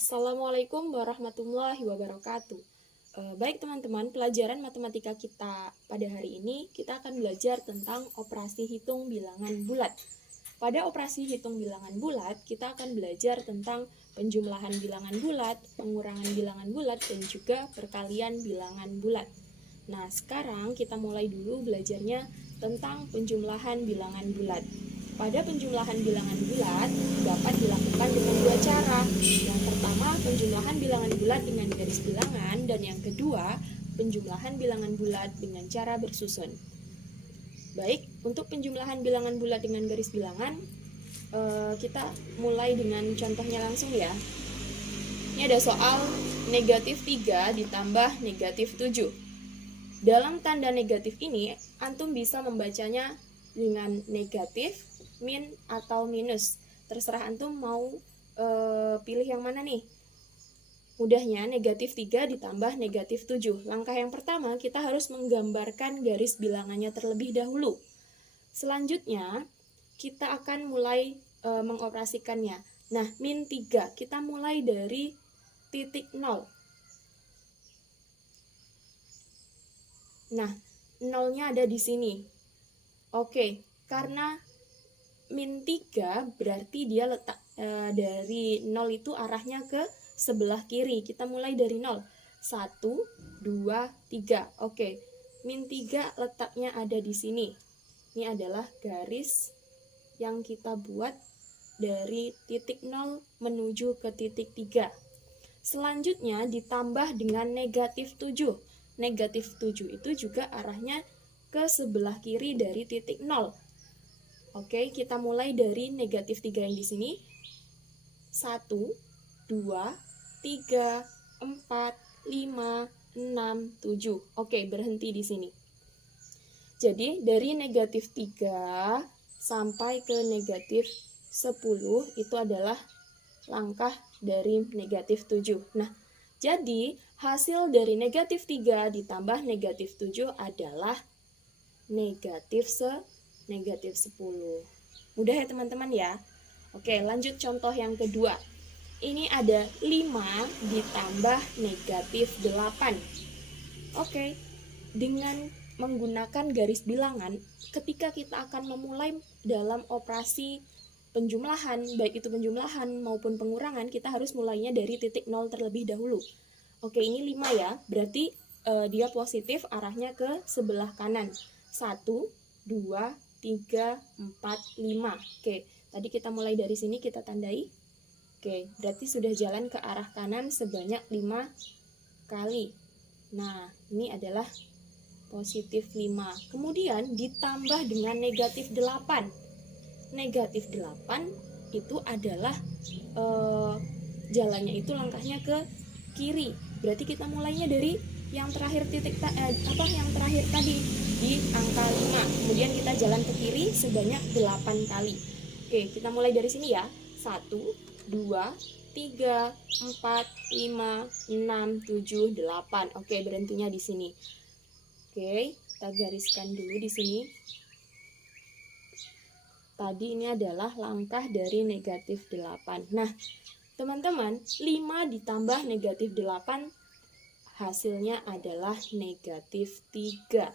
Assalamualaikum warahmatullahi wabarakatuh. Baik teman-teman, pelajaran matematika kita pada hari ini kita akan belajar tentang operasi hitung bilangan bulat. Pada operasi hitung bilangan bulat, kita akan belajar tentang penjumlahan bilangan bulat, pengurangan bilangan bulat, dan juga perkalian bilangan bulat. Nah, sekarang kita mulai dulu belajarnya tentang penjumlahan bilangan bulat. Pada penjumlahan bilangan bulat dapat dilakukan dengan dua cara. Yang pertama, penjumlahan bilangan bulat dengan garis bilangan, dan yang kedua, penjumlahan bilangan bulat dengan cara bersusun. Baik, untuk penjumlahan bilangan bulat dengan garis bilangan, kita mulai dengan contohnya langsung ya. Ini ada soal negatif 3 ditambah negatif 7. Dalam tanda negatif ini, antum bisa membacanya dengan negatif, min, atau minus. Terserah antum mau pilih yang mana nih. Mudahnya negatif 3 ditambah negatif 7. Langkah yang pertama, kita harus menggambarkan garis bilangannya terlebih dahulu. Selanjutnya, kita akan mulai mengoperasikannya. Nah, min 3, kita mulai dari titik 0. Nah, nolnya ada di sini. Oke, karena min 3 berarti dia letak dari 0 itu arahnya ke sebelah kiri. Kita mulai dari 0. 1, 2, 3. Oke, min 3 letaknya ada di sini. Ini adalah garis yang kita buat dari titik 0 menuju ke titik 3. Selanjutnya ditambah dengan negatif 7. Negatif 7 itu juga arahnya ke sebelah kiri dari titik 0. Oke, kita mulai dari negatif 3 yang di sini. 1, 2, 3, 4, 5, 6, 7. Oke, berhenti di sini. Jadi, dari negatif 3 sampai ke negatif 10 itu adalah langkah dari negatif 7. Nah, jadi hasil dari negatif 3 ditambah negatif 7 adalah negatif 10. Mudah ya teman-teman ya. Oke, lanjut contoh yang kedua. Ini ada 5 ditambah negatif 8. Oke, dengan menggunakan garis bilangan, ketika kita akan memulai dalam operasi penjumlahan, baik itu penjumlahan maupun pengurangan, kita harus mulainya dari titik 0 terlebih dahulu. Oke, ini 5 ya, berarti dia positif arahnya ke sebelah kanan. 1, 2, 3, 4, 5. Oke, tadi kita mulai dari sini, kita tandai. Oke, berarti sudah jalan ke arah kanan sebanyak 5 kali. Nah, ini adalah positif 5. Kemudian ditambah dengan negatif 8. Negatif 8 itu adalah jalannya itu langkahnya ke kiri. Berarti kita mulainya dari yang terakhir yang terakhir tadi di angka 5. Kemudian kita jalan ke kiri sebanyak 8 kali. Oke, kita mulai dari sini ya. 1, 2, 3, 4, 5, 6, 7, 8. Oke, berhentinya di sini. Oke, kita gariskan dulu di sini. Tadi ini adalah langkah dari negatif 8. Nah, teman-teman, 5 ditambah negatif 8 hasilnya adalah negatif 3.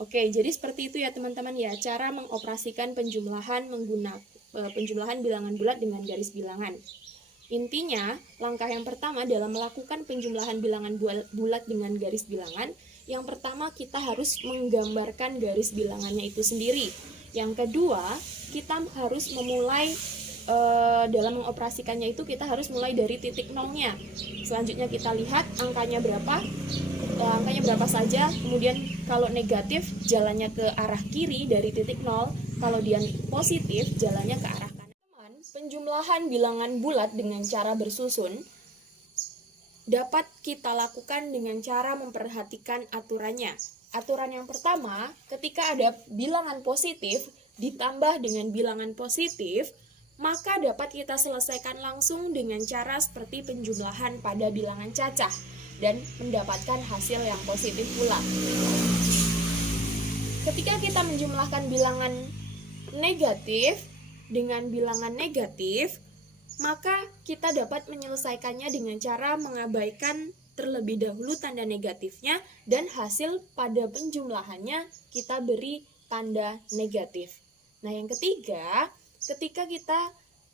Oke, jadi seperti itu ya teman-teman ya, cara mengoperasikan penjumlahan menggunakan penjumlahan bilangan bulat dengan garis bilangan. Intinya, langkah yang pertama dalam melakukan penjumlahan bilangan bulat dengan garis bilangan, yang pertama kita harus menggambarkan garis bilangannya itu sendiri. Yang kedua, kita harus memulai dalam mengoperasikannya itu kita harus mulai dari titik 0-nya. Selanjutnya kita lihat angkanya berapa saja. Kemudian kalau negatif jalannya ke arah kiri dari titik 0, kalau dia positif jalannya ke arah kanan. Penjumlahan bilangan bulat dengan cara bersusun dapat kita lakukan dengan cara memperhatikan aturannya. Aturan yang pertama, ketika ada bilangan positif ditambah dengan bilangan positif, maka dapat kita selesaikan langsung dengan cara seperti penjumlahan pada bilangan cacah dan mendapatkan hasil yang positif pula. Ketika kita menjumlahkan bilangan negatif dengan bilangan negatif, maka kita dapat menyelesaikannya dengan cara mengabaikan terlebih dahulu tanda negatifnya dan hasil pada penjumlahannya kita beri tanda negatif. Nah, yang ketiga, ketika kita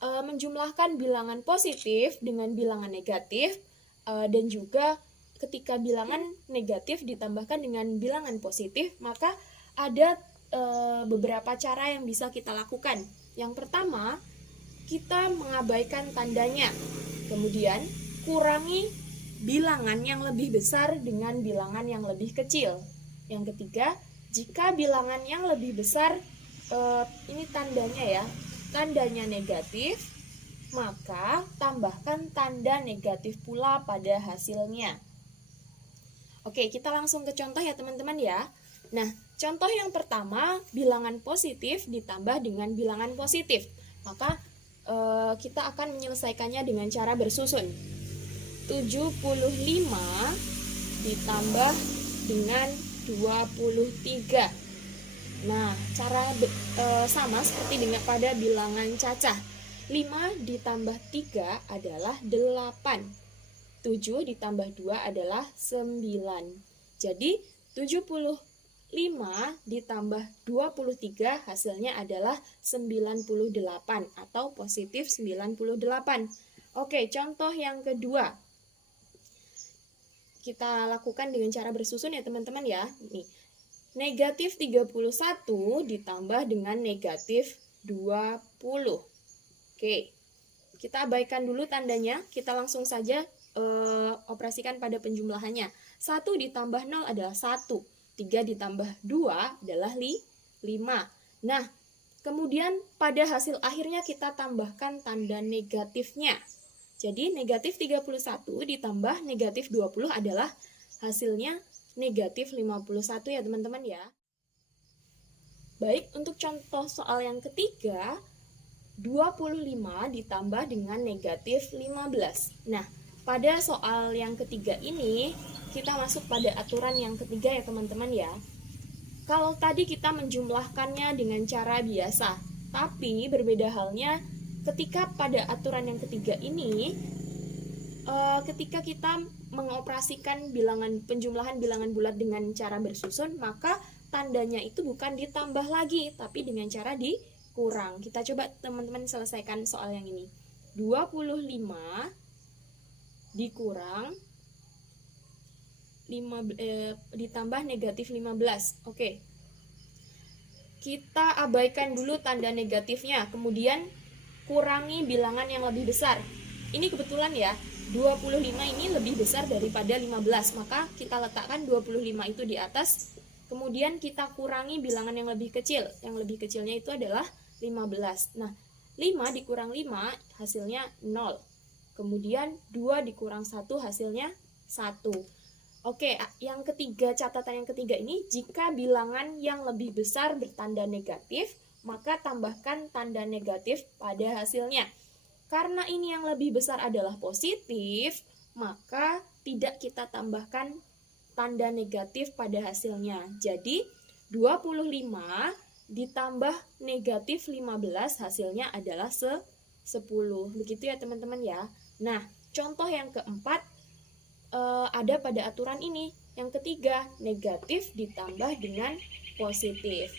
menjumlahkan bilangan positif dengan bilangan negatif dan juga ketika bilangan negatif ditambahkan dengan bilangan positif, maka ada beberapa cara yang bisa kita lakukan. Yang pertama, kita mengabaikan tandanya. Kemudian, kurangi bilangan yang lebih besar dengan bilangan yang lebih kecil. Yang ketiga, jika bilangan yang lebih besar, ini tandanya ya, tandanya negatif, maka tambahkan tanda negatif pula pada hasilnya. Oke, kita langsung ke contoh ya teman-teman ya. Nah, contoh yang pertama, bilangan positif ditambah dengan bilangan positif. Maka kita akan menyelesaikannya dengan cara bersusun. 75 ditambah dengan 23. Nah, cara sama seperti dengan pada bilangan cacah. 5 ditambah 3 adalah 8. 7 ditambah 2 adalah 9. Jadi, 75 ditambah 23 hasilnya adalah 98 atau positif 98. Oke, contoh yang kedua. Kita lakukan dengan cara bersusun ya teman-teman ya. Nih, negatif 31 ditambah dengan negatif 20. Oke, kita abaikan dulu tandanya. Kita langsung saja operasikan pada penjumlahannya. 1 ditambah 0 adalah 1. 3 ditambah 2 adalah 5. Nah, kemudian pada hasil akhirnya kita tambahkan tanda negatifnya. Jadi negatif 31 ditambah negatif 20 adalah hasilnya negatif 51 ya teman-teman ya. Baik, untuk contoh soal yang ketiga, 25 ditambah dengan negatif 15. Nah, pada soal yang ketiga ini, kita masuk pada aturan yang ketiga ya teman-teman ya. Kalau tadi kita menjumlahkannya dengan cara biasa, tapi berbeda halnya ketika pada aturan yang ketiga ini, ketika kita mengoperasikan penjumlahan bilangan bulat dengan cara bersusun, maka tandanya itu bukan ditambah lagi, tapi dengan cara dikurang. Kita coba teman-teman selesaikan soal yang ini. 25 dikurang ditambah negatif 15. Oke. Kita abaikan dulu tanda negatifnya, kemudian kurangi bilangan yang lebih besar. Ini kebetulan ya, 25 ini lebih besar daripada 15, maka kita letakkan 25 itu di atas, kemudian kita kurangi bilangan yang lebih kecil. Yang lebih kecilnya itu adalah 15. Nah, 5 dikurang 5 hasilnya 0. Kemudian 2 dikurang 1 hasilnya 1. Oke, yang ketiga, catatan yang ketiga ini, jika bilangan yang lebih besar bertanda negatif, maka tambahkan tanda negatif pada hasilnya. Karena ini yang lebih besar adalah positif, maka tidak kita tambahkan tanda negatif pada hasilnya. Jadi, 25 ditambah negatif 15 hasilnya adalah 10. Begitu ya teman-teman ya. Nah, contoh yang keempat, ada pada aturan ini. Yang ketiga, negatif ditambah dengan positif.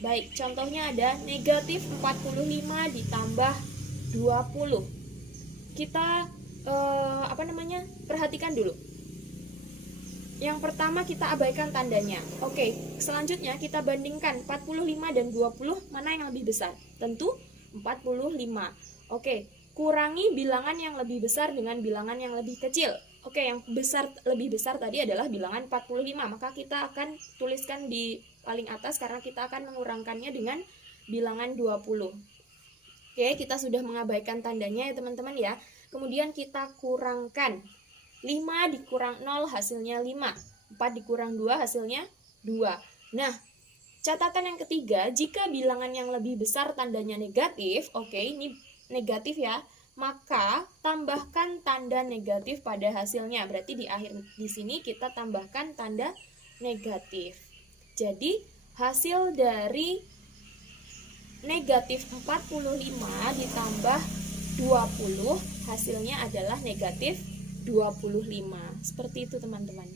Baik, contohnya ada negatif 45 ditambah 20. Kita perhatikan dulu. Yang pertama kita abaikan tandanya. Oke, selanjutnya kita bandingkan 45 dan 20, mana yang lebih besar? Tentu 45. Oke, kurangi bilangan yang lebih besar dengan bilangan yang lebih kecil. Oke, yang lebih besar tadi adalah bilangan 45, maka kita akan tuliskan di paling atas karena kita akan mengurangkannya dengan bilangan 20. Oke, kita sudah mengabaikan tandanya ya teman-teman ya. Kemudian kita kurangkan. 5 dikurang 0 hasilnya 5. 4 dikurang 2 hasilnya 2. Nah, catatan yang ketiga, jika bilangan yang lebih besar tandanya negatif, oke, ini negatif ya, maka tambahkan tanda negatif pada hasilnya. Berarti di sini kita tambahkan tanda negatif. Jadi hasil dari negatif 45 ditambah 20, hasilnya adalah negatif 25. Seperti itu teman-teman.